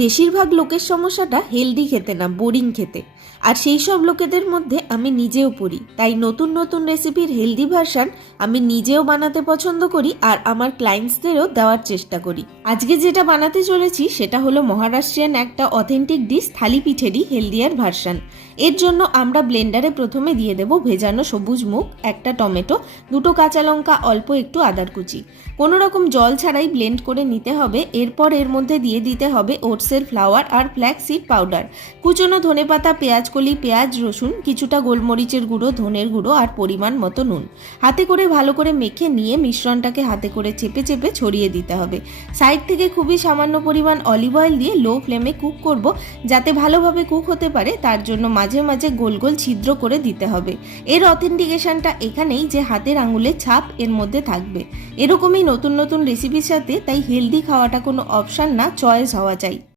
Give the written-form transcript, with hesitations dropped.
বেশিরভাগ লোকের সমস্যাটা হেলদি খেতে না, বোরিং খেতে। আর সেই সব লোকেদের মধ্যে আমি নিজেও পড়ি। তাই নতুন নতুন রেসিপির হেলদি ভার্সান আমি নিজেও বানাতে পছন্দ করি আর আমার ক্লায়েন্টসদেরও দেওয়ার চেষ্টা করি। আজকে যেটা বানাতে চলেছি সেটা হলো মহারাষ্ট্রিয়ান একটা অথেন্টিক ডিশ, থালি পিঠেরই হেলদিয়ার ভার্সান। এর জন্য আমরা ব্লেন্ডারে প্রথমে দিয়ে দেব ভেজানো সবুজ মুগ, একটা টমেটো, দুটো কাঁচা লঙ্কা, অল্প একটু আদার কুচি। কোনো রকম জল ছাড়াই ব্লেন্ড করে নিতে হবে। এরপর এর মধ্যে দিয়ে দিতে হবে ওটসের ফ্লাওয়ার আর ফ্ল্যাক্স সিড পাউডার, কুচনো ধনেপাতা, পেঁয়াজ কলি, পেঁয়াজ, রসুন, কিছুটা গোলমরিচের গুঁড়ো, ধনের গুঁড়ো আর পরিমাণ মতো নুন। হাতে করে ভালো করে মেখে নিয়ে মিশ্রণটাকে হাতে করে চেপে চেপে ছড়িয়ে দিতে হবে। সাইড থেকে খুবই সামান্য পরিমাণ অলিভ অয়েল দিয়ে লো ফ্লেমে কুক করব, যাতে ভালোভাবে কুক হতে পারে। তার জন্য মাঝে মাঝে গোল গোল ছিদ্র করে দিতে হবে। এর অথেন্টিকেশনটা এখানেই যে হাতের আঙুলের ছাপ এর মধ্যে থাকবে। এরকমই নতুন নতুন রেসিপির সাথে তাই হেলদি খাওয়াটা কোনো অপশান না, চয়েস হওয়া চাই।